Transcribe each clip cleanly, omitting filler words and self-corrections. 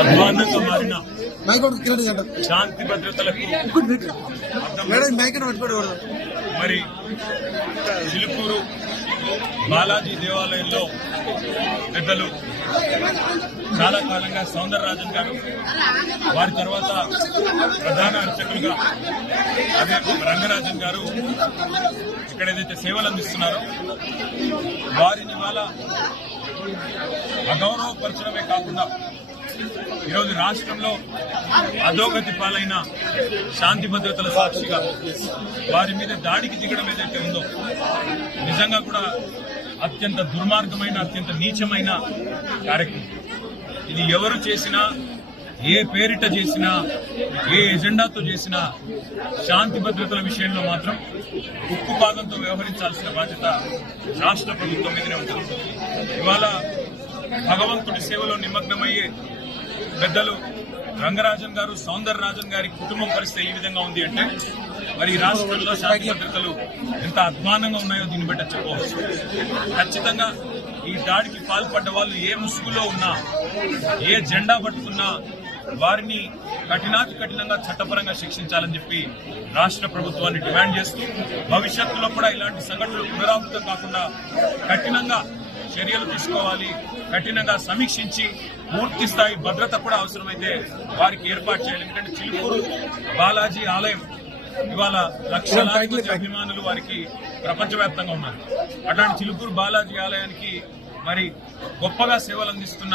అధ్వాన్నంగా మారిన శాంతి భద్రతలకు మరి చిలుకూరు బాలాజీ దేవాలయంలో పెద్దలు చాలా కాలంగా సౌందరరాజన్ గారు, వారి తర్వాత ప్రధాన అర్చకులుగా అదే రంగరాజన్ గారు ఇక్కడ ఏదైతే సేవలు అందిస్తున్నారో వారిని వాళ్ళ అగౌరవపరచడమే కాకుండా ఈరోజు రాష్ట్రంలో అధోగతి పాలైన శాంతి భద్రతల సాక్షిగా వారి మీద దాడికి దిగడం ఏదైతే ఉందో నిజంగా కూడా అత్యంత దుర్మార్గమైన, అత్యంత నీచమైన కార్యక్రమం. ఇది ఎవరు చేసినా, ఏ పేరిట చేసినా, ఏ ఎజెండాతో చేసినా శాంతి భద్రతల విషయంలో మాత్రం ఉక్కు పాదంతో వ్యవహరించాల్సిన బాధ్యత రాష్ట్ర ప్రభుత్వం మీదనే ఉంటుంది. ఇవాళ భగవంతుడి సేవలో నిమగ్నమయ్యే పెద్దలు రంగరాజన్ గారు, సౌందరరాజన్ గారి కుటుంబం పరిస్థితి ఈ విధంగా ఉంది అంటే మరి రాష్ట్రంలో శాంతి భద్రతలు ఎంత అధ్వానంగా ఉన్నాయో దీన్ని బట్టి చెప్పవచ్చు. ఖచ్చితంగా ఈ దాడికి పాల్పడ్డ వాళ్ళు ఏ ముసుగులో ఉన్నా, ఏ జెండా పట్టుకున్నా వారిని కఠినాతి కఠినంగా చట్టపరంగా శిక్షించాలని చెప్పి రాష్ట్ర ప్రభుత్వాన్ని డిమాండ్ చేస్తూ భవిష్యత్తులో కూడా ఇలాంటి సంఘటనలు పునరావృతం కాకుండా కఠినంగా చర్యలు తీసుకోవాలి, కఠినంగా సమీక్షించి పూర్తి స్థాయి భద్రత కూడా అవసరమైతే వారికి ఏర్పాటు చేయాలి. ఎందుకంటే చిలుకూరు బాలాజీ ఆలయం ఇవాళ లక్షలాది మంది అభిమానులు వారికి ప్రపంచవ్యాప్తంగా ఉన్నారు. అట్లాంటి చిలుకూరు బాలాజీ ఆలయానికి మరి గొప్పగా సేవలు అందిస్తున్న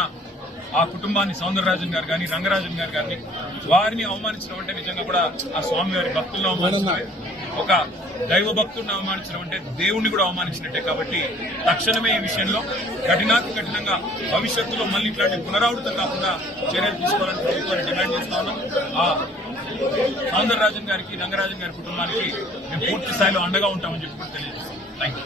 ఆ కుటుంబాన్ని సౌందరరాజన్ గారు కానీ, రంగరాజన్ గారు కానీ వారిని అవమానించడం అంటే నిజంగా కూడా ఆ స్వామి వారి భక్తులను అవమానించడమే, ఒక దైవ భక్తుడిని అవమానించడం అంటే దేవుణ్ణి కూడా అవమానించినట్టే. కాబట్టి తక్షణమే ఈ విషయంలో కఠినాతి కఠినంగా భవిష్యత్తులో మళ్ళీ ఇట్లాంటి పునరావృతం కాకుండా చర్యలు తీసుకోవాలని ప్రభుత్వాన్ని డిమాండ్ చేస్తా ఉన్నాం. ఆ సౌందరరాజన్ గారికి, రంగరాజన్ గారి కుటుంబానికి మేము పూర్తి స్థాయిలో అండగా ఉంటామని చెప్పి తెలియజేస్తాం. Thank you.